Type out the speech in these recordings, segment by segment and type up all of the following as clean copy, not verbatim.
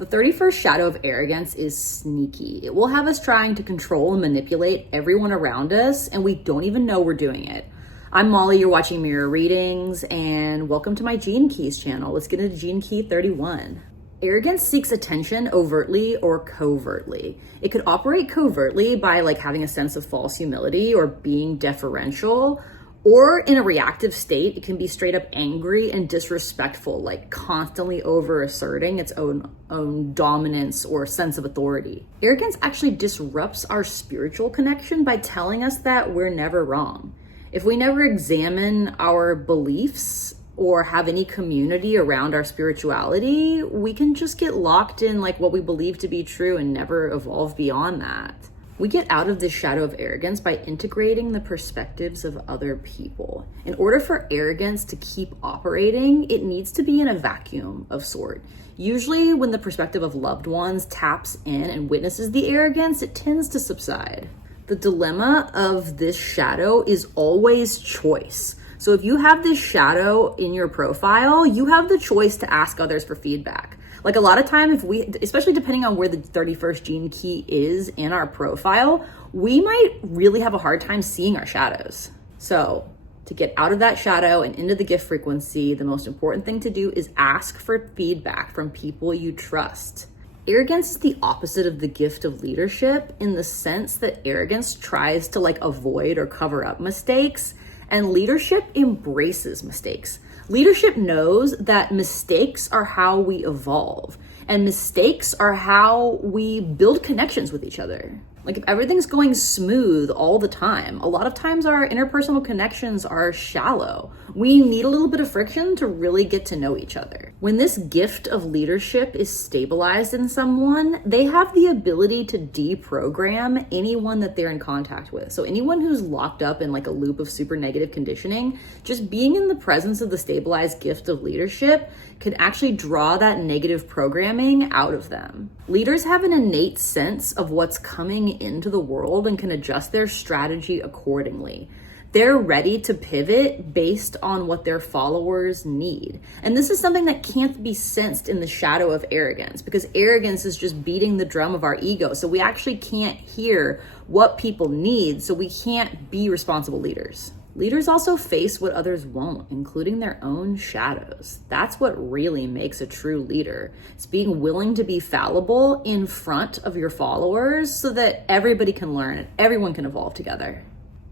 The 31st shadow of arrogance is sneaky. It will have us trying to control and manipulate everyone around us, and we don't even know we're doing it. I'm Molly, you're watching Mirror Readings, and welcome to my Gene Keys channel. Let's get into Gene Key 31. Arrogance seeks attention overtly or covertly. It could operate covertly by having a sense of false humility or being deferential, or in a reactive state, it can be straight up angry and disrespectful, constantly over asserting its own dominance or sense of authority. Arrogance actually disrupts our spiritual connection by telling us that we're never wrong. If we never examine our beliefs or have any community around our spirituality, we can just get locked in what we believe to be true and never evolve beyond that. We get out of this shadow of arrogance by integrating the perspectives of other people. In order for arrogance to keep operating, it needs to be in a vacuum of sort. Usually when the perspective of loved ones taps in and witnesses the arrogance, it tends to subside. The dilemma of this shadow is always choice. So if you have this shadow in your profile, you have the choice to ask others for feedback. A lot of time, especially depending on where the 31st gene key is in our profile, we might really have a hard time seeing our shadows. So to get out of that shadow and into the gift frequency, the most important thing to do is ask for feedback from people you trust. Arrogance is the opposite of the gift of leadership in the sense that arrogance tries to avoid or cover up mistakes, and leadership embraces mistakes. Leadership knows that mistakes are how we evolve, and mistakes are how we build connections with each other. If everything's going smooth all the time, a lot of times our interpersonal connections are shallow. We need a little bit of friction to really get to know each other. When this gift of leadership is stabilized in someone, they have the ability to deprogram anyone that they're in contact with. So anyone who's locked up in a loop of super negative conditioning, just being in the presence of the stabilized gift of leadership could actually draw that negative programming out of them. Leaders have an innate sense of what's coming into the world and can adjust their strategy accordingly. They're ready to pivot based on what their followers need. And this is something that can't be sensed in the shadow of arrogance, because arrogance is just beating the drum of our ego. So we actually can't hear what people need, so we can't be responsible leaders. Leaders also face what others won't, including their own shadows. That's what really makes a true leader. It's being willing to be fallible in front of your followers so that everybody can learn and everyone can evolve together.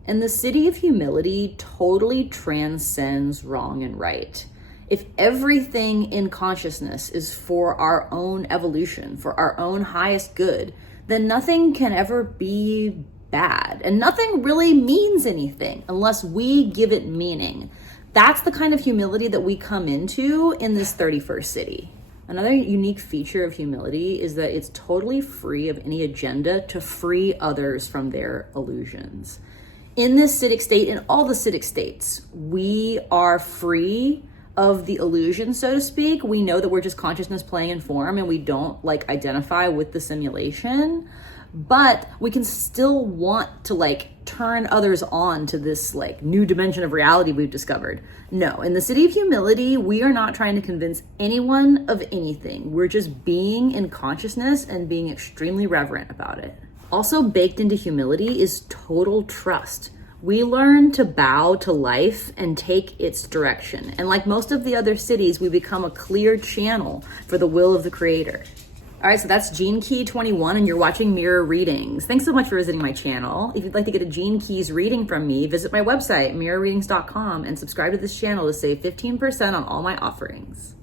And the Siddhi of humility totally transcends wrong and right. If everything in consciousness is for our own evolution, for our own highest good, then nothing can ever be bad, and nothing really means anything unless we give it meaning. That's the kind of humility that we come into in this 31st Siddhi. Another unique feature of humility is that it's totally free of any agenda to free others from their illusions. In this Siddhic state, in all the Siddhic states, we are free of the illusion, so to speak. We know that we're just consciousness playing in form, and we don't identify with the simulation. But we can still want to turn others on to this new dimension of reality we've discovered. No, in the Siddhi of humility, we are not trying to convince anyone of anything. We're just being in consciousness and being extremely reverent about it. Also baked into humility is total trust. We learn to bow to life and take its direction. And like most of the other Siddhis, we become a clear channel for the will of the Creator. All right, so that's Gene Key 21, and you're watching Mirror Readings. Thanks so much for visiting my channel. If you'd like to get a Gene Keys reading from me, visit my website, mirrorreadings.com, and subscribe to this channel to save 15% on all my offerings.